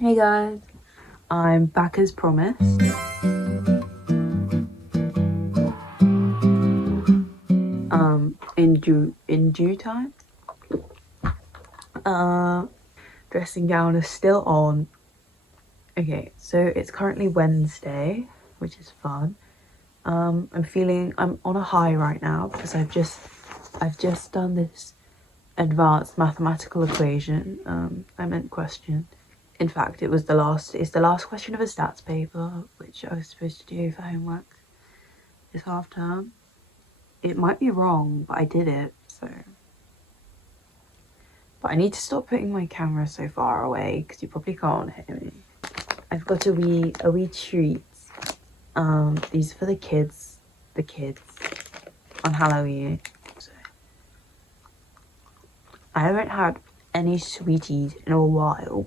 Hey guys, I'm back as promised. In due time. Dressing gown is still on. Okay, so it's currently Wednesday, which is fun. I'm on a high right now because I've just done this advanced mathematical equation. I meant question. In fact, it's the last question of a stats paper, which I was supposed to do for homework this half term. It might be wrong, but I did it, so. But I need to stop putting my camera so far away because you probably can't hear me. I've got a wee treat. These are for the kids on Halloween. So I haven't had any sweeties in a while.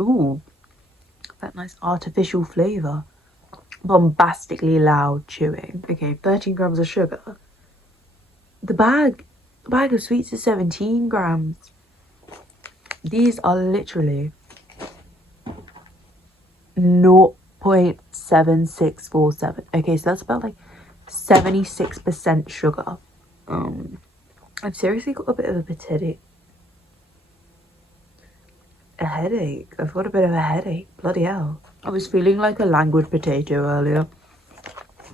Ooh, that nice artificial flavour. Bombastically loud chewing. Okay, 13 grams of sugar. The bag of sweets is 17 grams. These are literally 0.7647. Okay, so that's about like 76% sugar. I've seriously got a bit of a headache. I've got a bit of a headache. Bloody hell. I was feeling like a languid potato earlier,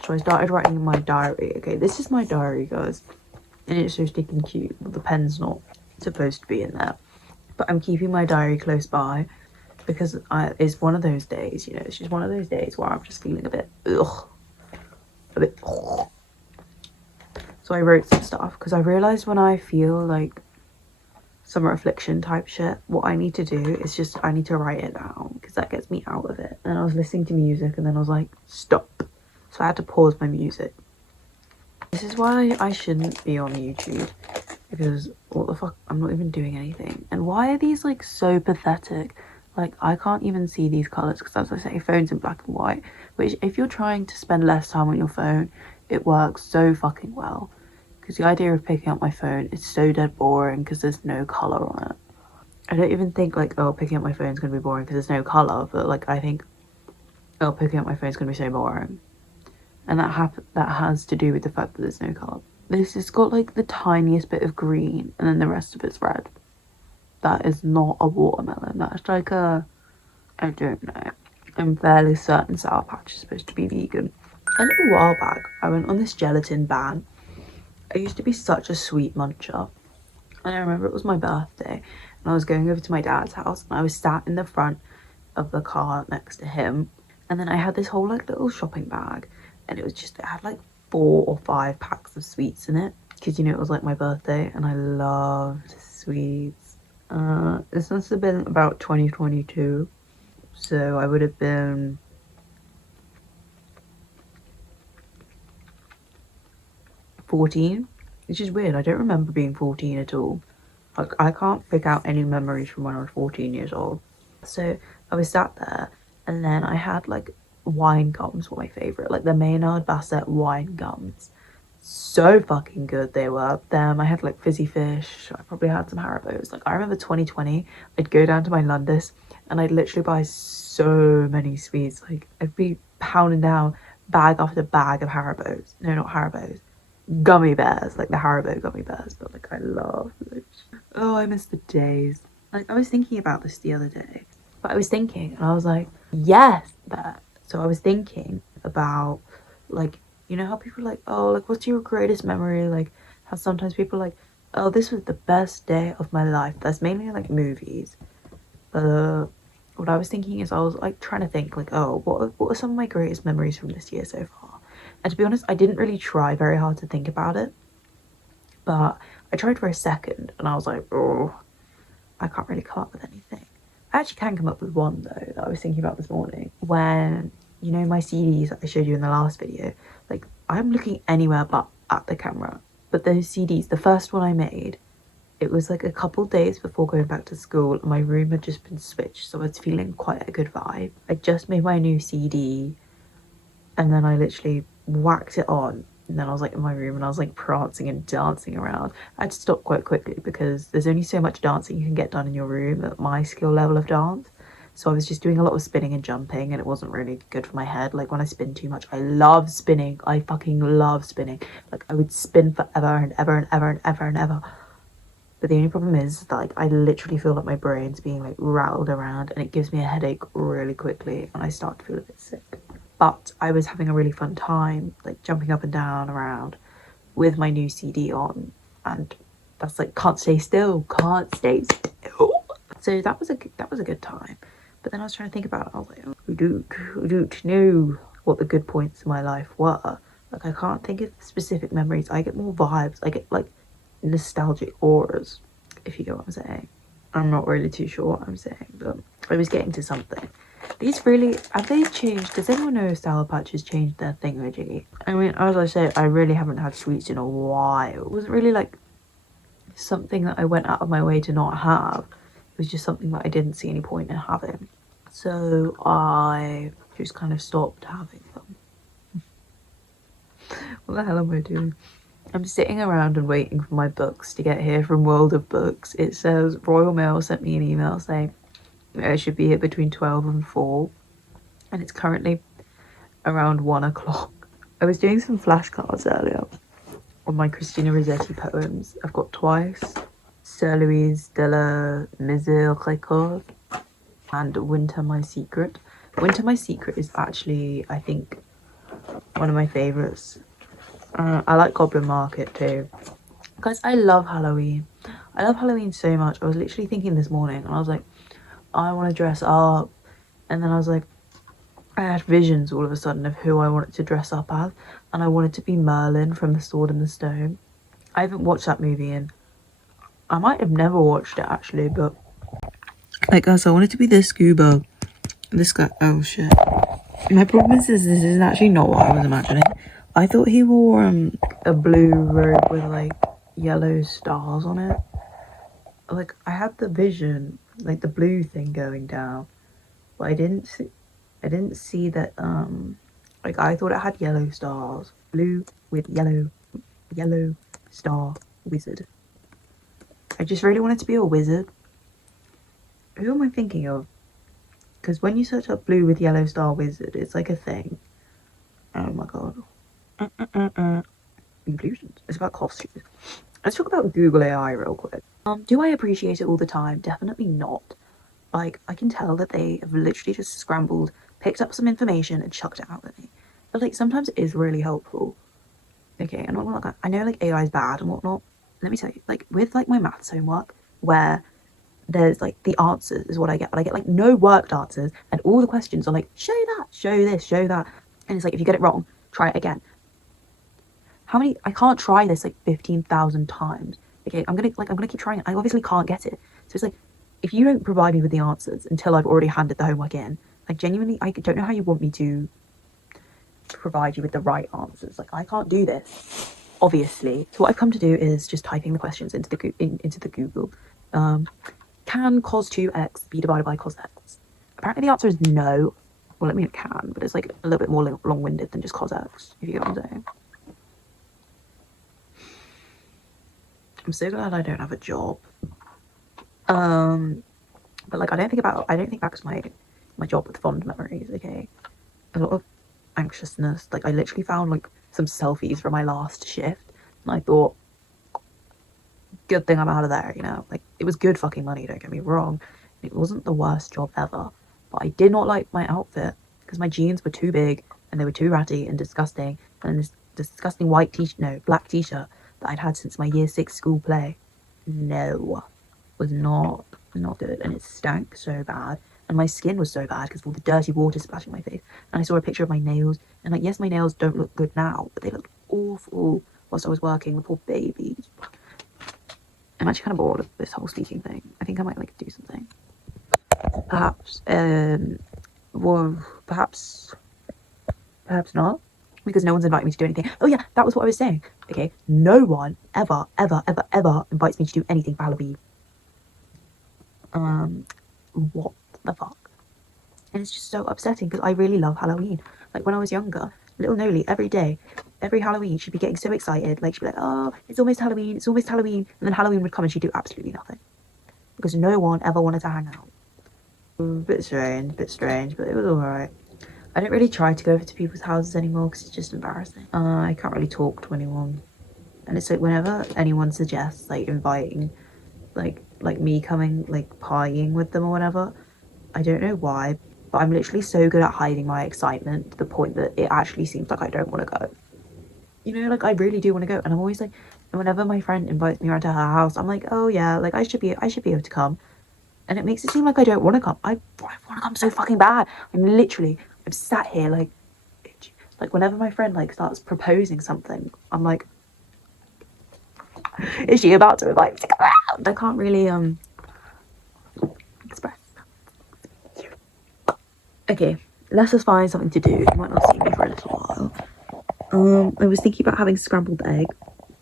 so I started writing in my diary. Okay, this is my diary, guys, and it's so stinking cute. Well, the pen's not supposed to be in there, but I'm keeping my diary close by because it's one of those days, you know, it's just one of those days where I'm just feeling a bit ugh. So I wrote some stuff because I realized when I feel like summer affliction type shit, what I need to do is I need to write it down because that gets me out of it. And I was listening to music and then I was like, stop. So I had to pause my music. This is why I shouldn't be on YouTube, because what the fuck, I'm not even doing anything. And why are these like so pathetic? Like, I can't even see these colours because, as I say, phone's in black and white, which if you're trying to spend less time on your phone, it works so fucking well. Because the idea of picking up my phone is so dead boring because there's no colour on it. I don't even think like, oh, picking up my phone is going to be boring because there's no colour, but like I think, oh, picking up my phone is going to be so boring. And that has to do with the fact that there's no colour. This has got like the tiniest bit of green and then the rest of it's red. That is not a watermelon. That's like I don't know. I'm fairly certain Sour Patch is supposed to be vegan. A little while back, I went on this gelatin ban. I used to be such a sweet muncher. And I remember it was my birthday and I was going over to my dad's house and I was sat in the front of the car next to him. And then I had this whole like little shopping bag and it had like 4 or 5 packs of sweets in it. Because, you know, it was like my birthday and I loved sweets. This must have been about 2022. So I would have been 14, which is weird. I don't remember being 14 at all. Like, I can't pick out any memories from when I was 14 years old. So I was sat there and then I had like wine gums were my favourite, like the Maynard Bassett wine gums. So fucking good they were. Them, I had like fizzy fish. I probably had some Haribos. Like, I remember 2020, I'd go down to my Londis and I'd literally buy so many sweets. Like, I'd be pounding down bag after bag of Haribos. No, not Haribos. Gummy bears, like the Haribo gummy bears. But like, I love those. Oh, I miss the days. Like, I was thinking about this the other day. But I was thinking and I was like, yes, that. So I was thinking about like, you know how people are like, oh, like, what's your greatest memory? Like, how sometimes people are like, oh, this was the best day of my life. That's mainly like movies. What I was thinking is I was like trying to think like, oh, what are some of my greatest memories from this year so far? And to be honest, I didn't really try very hard to think about it. But I tried for a second and I was like, oh, I can't really come up with anything. I actually can come up with one though that I was thinking about this morning. When, you know, my CDs that I showed you in the last video, like, I'm looking anywhere but at the camera. But those CDs, the first one I made, it was like a couple days before going back to school and my room had just been switched, so I was feeling quite a good vibe. I just made my new CD and then I literally whacked it on and then I was like in my room and I was like prancing and dancing around. I had to stop quite quickly because there's only so much dancing you can get done in your room at my skill level of dance. So I was just doing a lot of spinning and jumping, and it wasn't really good for my head. Like, when I spin too much, I love spinning. I fucking love spinning. Like, I would spin forever and ever and ever and ever and ever. But the only problem is that, like, I literally feel like my brain's being, like, rattled around, and it gives me a headache really quickly, and I start to feel a bit sick. But I was having a really fun time, like, jumping up and down around with my new CD on, and that's like, can't stay still. So that was a good time. But then I was trying to think about it. I was like, oh, who don't know what the good points in my life were. Like, I can't think of specific memories. I get more vibes. I get like nostalgic auras, if you get what I'm saying. I'm not really too sure what I'm saying, but I was getting to something. These really, have they changed? Does anyone know if Sour Patch has changed their thingamajiggy? I mean, as I said, I really haven't had sweets in a while. It wasn't really like something that I went out of my way to not have. It was just something that I didn't see any point in having. So I just kind of stopped having them. What the hell am I doing? I'm sitting around and waiting for my books to get here from World of Books. It says Royal Mail sent me an email saying it should be here between 12 and 4. And it's currently around 1 o'clock. I was doing some flashcards earlier on my Christina Rossetti poems. I've got twice. Sir Louise de la Miséricorde and Winter My Secret. Winter My Secret is actually, I think, one of my favourites. I like Goblin Market too. Guys, I love Halloween. I love Halloween so much. I was literally thinking this morning and I was like, I want to dress up. And then I was like, I had visions all of a sudden of who I wanted to dress up as. And I wanted to be Merlin from The Sword and the Stone. I haven't watched that movie and I might have never watched it actually, but like us, I wanted to be this scuba. This guy, oh shit. My problem is this is actually not what I was imagining. I thought he wore a blue robe with like yellow stars on it. Like, I had the vision, like the blue thing going down, but I didn't see that like, I thought it had yellow stars. Blue with yellow star wizard. I just really wanted to be a wizard. Who am I thinking of? Because when you search up blue with yellow star wizard, it's like a thing. Oh my god. Conclusions. It's about costumes. Let's talk about Google AI real quick. Do I appreciate it all the time? Definitely not. Like, I can tell that they have literally just scrambled, picked up some information and chucked it out at me. But like, sometimes it is really helpful. Okay, and like, I know like AI is bad and whatnot. Let me tell you, like, with like my maths homework, where there's like the answers is what I get, but I get like no worked answers, and all the questions are like, show that, show this, show that, and it's like, if you get it wrong, try it again. How many? I can't try this like 15,000 times. Okay, I'm gonna keep trying it. I obviously can't get it. So it's like, if you don't provide me with the answers until I've already handed the homework in, like, genuinely, I don't know how you want me to provide you with the right answers. Like, I can't do this, obviously. So what I've come to do is just typing the questions into the Google. Can cos 2x be divided by cos x? Apparently the answer is no. Well, I mean, it can, but it's like a little bit more long-winded than just cos x, if you get what I'm saying. I'm so glad I don't have a job. But like, I don't think back to my job with fond memories. Okay, a lot of anxiousness. Like, I literally found like some selfies from my last shift, and I thought, good thing I'm out of there, you know. Like, it was good fucking money, don't get me wrong. It wasn't the worst job ever, but I did not like my outfit because my jeans were too big and they were too ratty and disgusting, and this disgusting black t-shirt that I'd had since my year 6 school play, was not good, and it stank so bad, and my skin was so bad because of all the dirty water splashing my face. And I saw a picture of my nails, and like, yes, my nails don't look good now, but they looked awful whilst I was working with poor babies. I'm actually kind of bored of this whole speaking thing. I think I might like do something. Perhaps, perhaps not, because no one's invited me to do anything. Oh yeah, that was what I was saying. Okay, no one ever invites me to do anything for Halloween. What the fuck? And it's just so upsetting because I really love Halloween. Like, when I was younger, little Noli, every day, every Halloween, she'd be getting so excited. Like, she'd be like, oh, it's almost Halloween, it's almost Halloween. And then Halloween would come and she'd do absolutely nothing. Because no one ever wanted to hang out. A bit strange, but it was alright. I don't really try to go over to people's houses anymore because it's just embarrassing. I can't really talk to anyone. And it's like whenever anyone suggests like inviting like me coming like partying with them or whatever, I don't know why, but I'm literally so good at hiding my excitement to the point that it actually seems like I don't want to go. You know, like I really do want to go, and I'm always like, and whenever my friend invites me around to her house, I'm like, oh yeah, like I should be able to come, and it makes it seem like I don't want to come. I want to come so fucking bad. I'm sat here like whenever my friend like starts proposing something, I'm like, is she about to invite me to come out? I can't really express. Okay, let's just find something to do. You might not see me for a little while. I was thinking about having scrambled egg.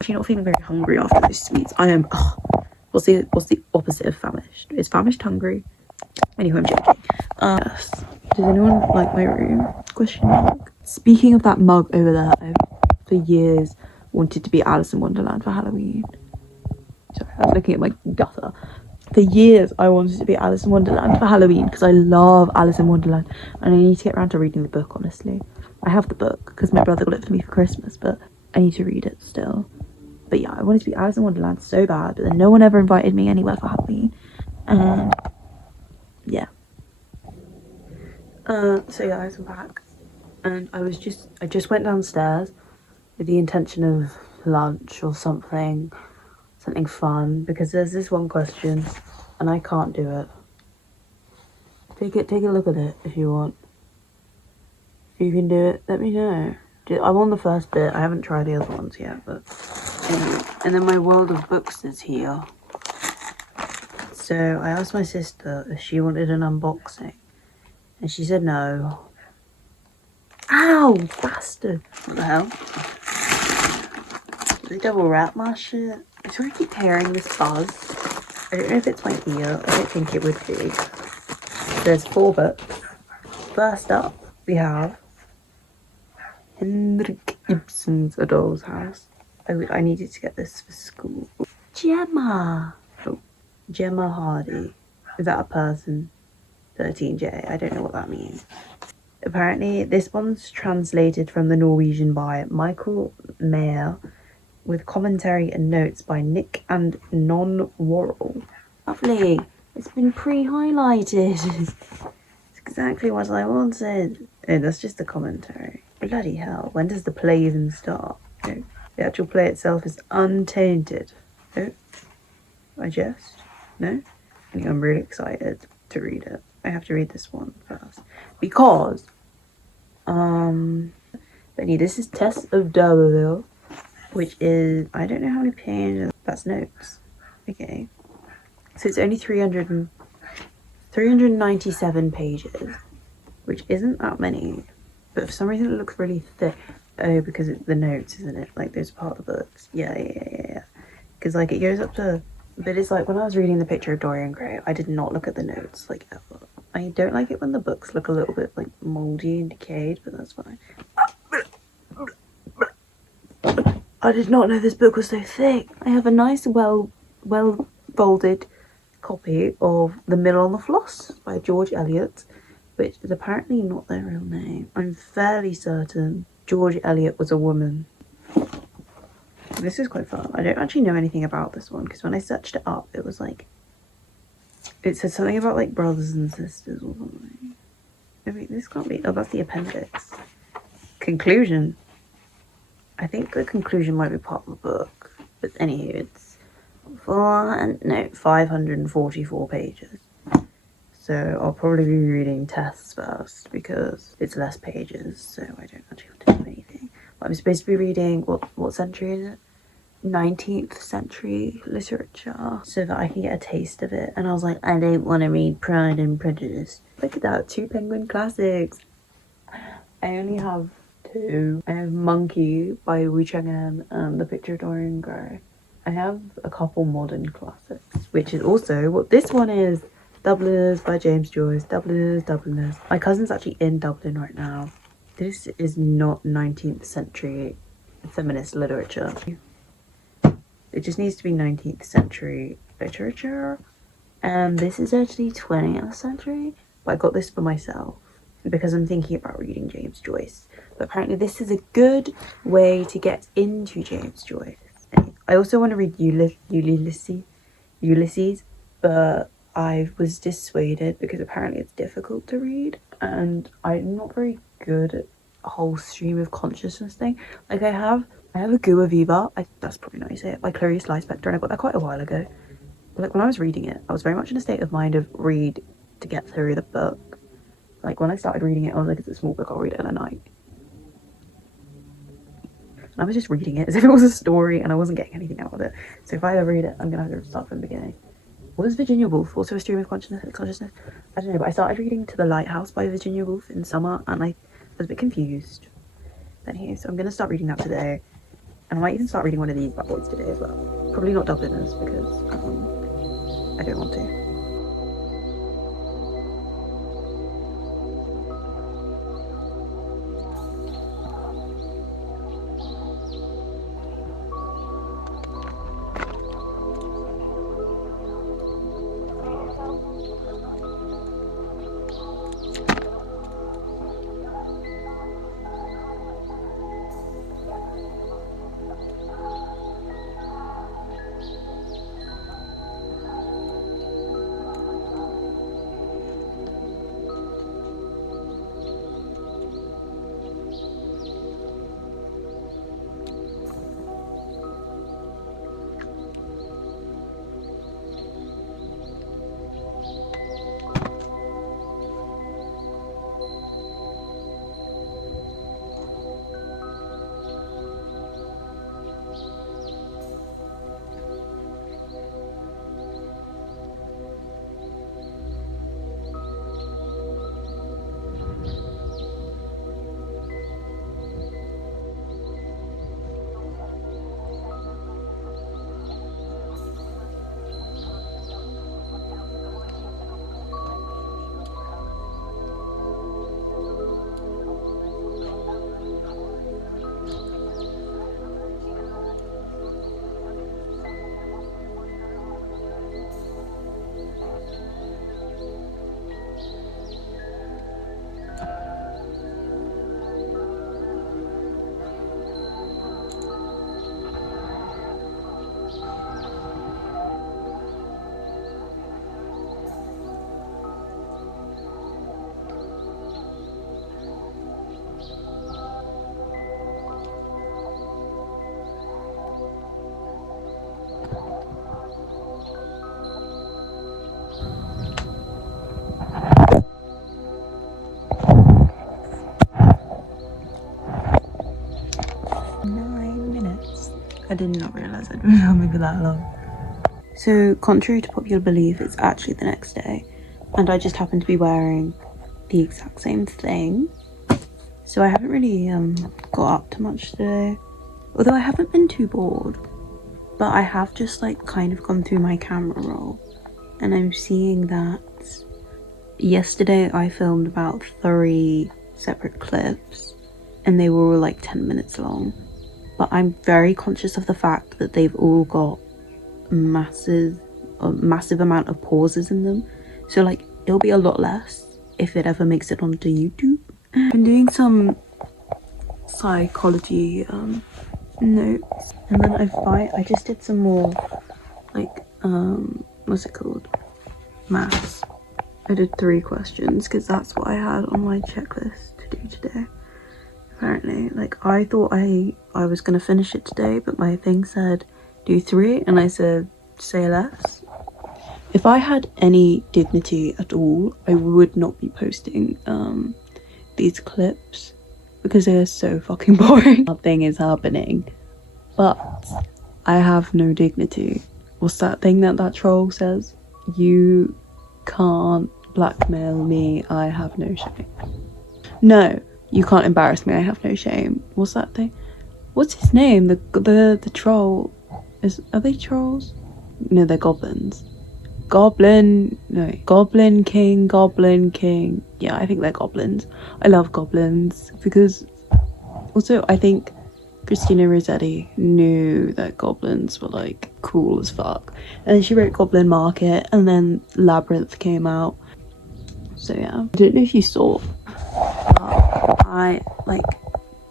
Actually, not feeling very hungry after those sweets. I am. What's the opposite of famished? Is famished hungry? Anyway, I'm joking. Yes. Does anyone like my room? Question mark. Speaking of that mug over there, I've for years wanted to be Alice in Wonderland for Halloween. Sorry, I was looking at my gutter. For years, I wanted to be Alice in Wonderland for Halloween because I love Alice in Wonderland, and I need to get around to reading the book. Honestly, I have the book because my brother got it for me for Christmas, but I need to read it still. But yeah, I wanted to be Alice in Wonderland so bad, but then no one ever invited me anywhere for Halloween, and yeah. So guys, I'm back, and I just went downstairs with the intention of lunch or something fun, because there's this one question and I can't do it. Take a look at it if you want. If you can do it, let me know. I'm on the first bit. I haven't tried the other ones yet, but anyway. And then my world of books is here. So I asked my sister if she wanted an unboxing, and she said no. Ow, bastard! What the hell? Did they double wrap my shit? I sort of keep hearing this buzz. I don't know if it's my ear. I don't think it would be. There's 4 books. First up, we have Henrik Ibsen's A Doll's House. I needed to get this for school. Gemma. Oh, Gemma Hardy. Is that a person? 13J. I don't know what that means. Apparently, this one's translated from the Norwegian by Michael Mayer, with commentary and notes by Nick and Non Worrell. Lovely. It's been pre-highlighted. It's exactly what I wanted. Oh, that's just a commentary. Bloody hell. When does the play even start? Oh, the actual play itself is untainted. Oh, I jest? No? I think I'm really excited to read it. I have to read this one first. Because, Benny, this is Tess of D'Urberville, which is, I don't know how many pages. That's notes. Okay. So it's only 397 pages, which isn't that many, but for some reason it looks really thick. Oh, because it's the notes, isn't it? Like, those part of the books. Yeah. Because, like, it goes up to, but it's like, when I was reading The Picture of Dorian Gray, I did not look at the notes, like, ever. I don't like it when the books look a little bit, like, mouldy and decayed, but that's fine. I did not know this book was so thick. I have a nice, well folded copy of The Mill on the Floss by George Eliot, which is apparently not their real name. I'm fairly certain George Eliot was a woman. This is quite fun. I don't actually know anything about this one, because when I searched it up, it was like, it said something about like brothers and sisters or something. I mean, this can't be, oh, that's the appendix. Conclusion. I think the conclusion might be part of the book, but anywho, it's 544 pages. So I'll probably be reading Tess first because it's less pages, so I don't actually have to do anything. But I'm supposed to be reading, what century is it? 19th century literature, so that I can get a taste of it. And I was like, I don't want to read Pride and Prejudice. Look at that, 2 Penguin classics. I only have 2. I have Monkey by Wu Cheng-en and The Picture of Dorian Gray. I have a couple modern classics, which is also what this one is. Dubliners by James Joyce. Dubliners. My cousin's actually in Dublin right now. This is not 19th century feminist literature. It just needs to be 19th century literature. And this is actually 20th century. but I got this for myself because I'm thinking about reading James Joyce. But apparently this is a good way to get into James Joyce. I also want to read Ulysses, but I was dissuaded because apparently it's difficult to read, and I'm not very good at a whole stream of consciousness thing. Like I have a Gua Viva, that's probably not how you say it, by Clarice Lispector, and I got that quite a while ago. Like when I was reading it, I was very much in a state of mind of read to get through the book. Like when I started reading it, I was like, it's a small book, I'll read it in a night. And I was just reading it as if it was a story, and I wasn't getting anything out of it. So if I ever read it, I'm gonna have to start from the beginning. Was Virginia Woolf also a stream of consciousness? I don't know, but I started reading To the Lighthouse by Virginia Woolf in summer, and I was a bit confused. Anyway, so I'm gonna start reading that today, and I might even start reading one of these bad boys today as well. Probably not Dubliners because I don't want to. I did not realise I'd been filming for that long. So, contrary to popular belief, it's actually the next day, and I just happen to be wearing the exact same thing. So I haven't really got up to much today, although I haven't been too bored. But I have just like kind of gone through my camera roll, and I'm seeing that yesterday I filmed about 3 separate clips, and they were all like 10 minutes long. But I'm very conscious of the fact that they've all got a massive amount of pauses in them. So like it'll be a lot less if it ever makes it onto YouTube. I've been doing some psychology notes, and then I just did some more like what's it called? Maths. I did 3 questions because that's what I had on my checklist to do today. Apparently, like I thought I was gonna finish it today, but my thing said do 3, and I said say less. If I had any dignity at all, I would not be posting these clips because they are so fucking boring. Nothing is happening, but I have no dignity. What's that thing that troll says? You can't blackmail me, I have no shame. No, you can't embarrass me, I have no shame. What's that thing? What's his name? The troll are they trolls? No, they're goblins. Goblin King. Yeah, I think they're goblins. I love goblins because also I think Christina Rossetti knew that goblins were like cool as fuck, and then she wrote Goblin Market, and then Labyrinth came out. So yeah, I don't know if you saw, I like,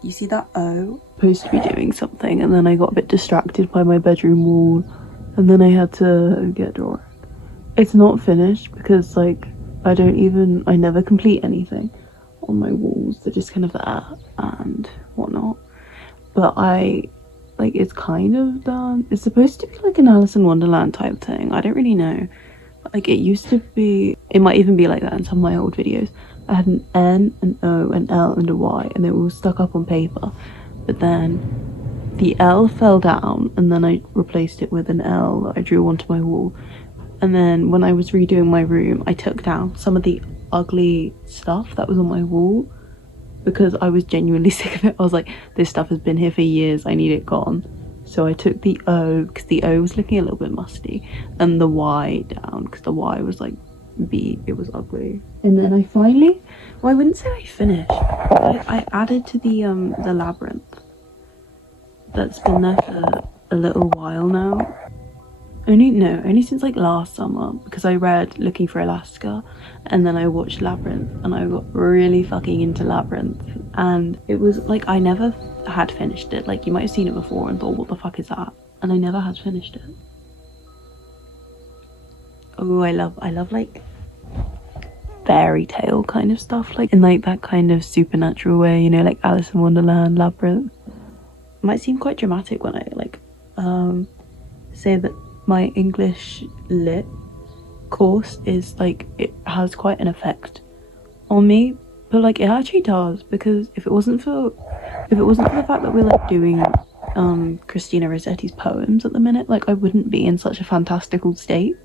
you see that O? Supposed to be doing something, and then I got a bit distracted by my bedroom wall, and then I had to get drawing. It's not finished because like I never complete anything on my walls. They're just kind of there and whatnot. But it's kind of done. It's supposed to be like an Alice in Wonderland type thing. I don't really know. Like it used to be, it might even be like that in some of my old videos. I had an N, an O, an L and a Y, and they were all stuck up on paper. But then the L fell down, and then I replaced it with an L that I drew onto my wall. And then when I was redoing my room, I took down some of the ugly stuff that was on my wall because I was genuinely sick of it. I was like, this stuff has been here for years, I need it gone. So I took the O, because the O was looking a little bit musty, and the Y down, because the Y was like B, it was ugly. And then I finally, well, I wouldn't say I finished, but I added to the labyrinth. That's been there for a little while now. Only since like last summer, because I read Looking for Alaska and then I watched Labyrinth and I got really fucking into Labyrinth, and it was like I never had finished it. Like you might have seen it before and thought, what the fuck is that? And I never had finished it. Oh, I love like fairy tale kind of stuff, like in like that kind of supernatural way, you know, like Alice in Wonderland, Labyrinth. It might seem quite dramatic when I like say that my English lit course is like, it has quite an effect on me, but like it actually does, because if it wasn't for the fact that we're like doing Christina Rossetti's poems at the minute, like I wouldn't be in such a fantastical state.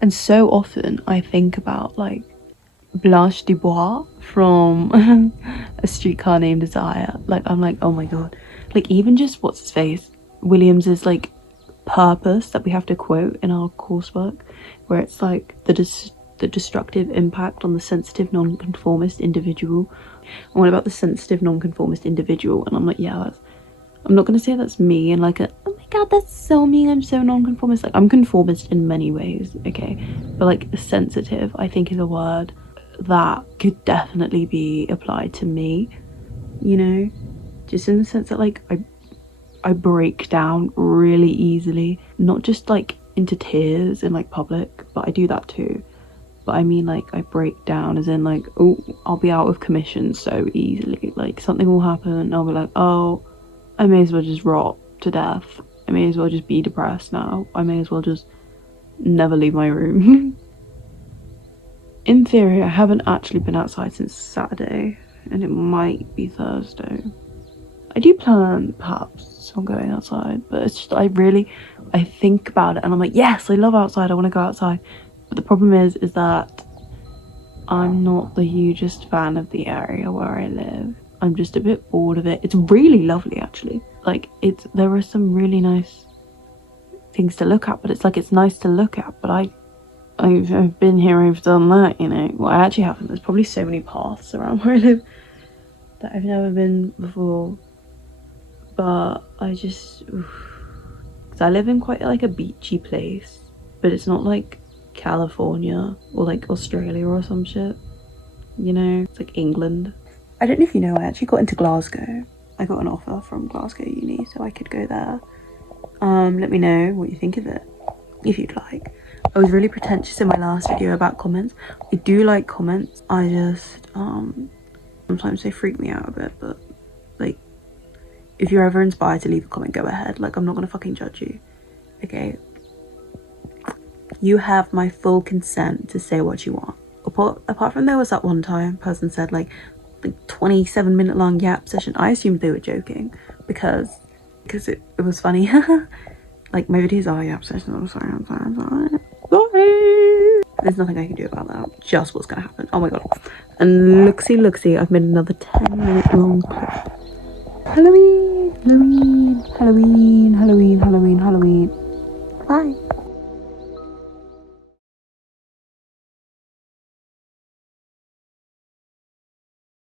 And so often I think about like Blanche Dubois from A Streetcar Named Desire. Like I'm like, oh my god, like even just what's his face Williams's like purpose that we have to quote in our coursework, where it's like the destructive impact on the sensitive nonconformist individual. And what about the sensitive nonconformist individual? And I'm like, yeah, I'm not gonna say that's me and like oh my god, that's so me, I'm so nonconformist. Like I'm conformist in many ways, okay, but like sensitive I think is a word that could definitely be applied to me, you know, just in the sense that like I break down really easily, not just like into tears in like public, but I do that too. But I mean like I break down as in like, oh, I'll be out of commission so easily. Like something will happen and I'll be like, oh, I may as well just rot to death. I may as well just be depressed now. I may as well just never leave my room. In theory, I haven't actually been outside since Saturday, and it might be Thursday. I do plan perhaps on going outside, but it's just I think about it and I'm like, yes, I love outside, I want to go outside. But the problem is that I'm not the hugest fan of the area where I live. I'm just a bit bored of it. It's really lovely actually. Like there are some really nice things to look at, but it's like it's nice to look at, but I've been here, I've done that, you know. Well, I actually haven't. There's probably so many paths around where I live that I've never been before. But I just, because I live in quite like a beachy place, but it's not like California or like Australia or some shit, you know, it's like England. I don't know if you know, I actually got into Glasgow. I got an offer from Glasgow Uni, so I could go there. Let me know what you think of it, if you'd like. I was really pretentious in my last video about comments. I do like comments, I just, sometimes they freak me out a bit, but like, if you're ever inspired to leave a comment, go ahead. Like, I'm not gonna fucking judge you, okay? You have my full consent to say what you want. Apart from there was that one time person said like 27-minute long yap session. I assumed they were joking because it was funny. Like my videos are yap sessions. I'm sorry. There's nothing I can do about that. Just what's gonna happen. Oh my god. And looksy, I've made another 10-minute long clip. Halloween. Bye.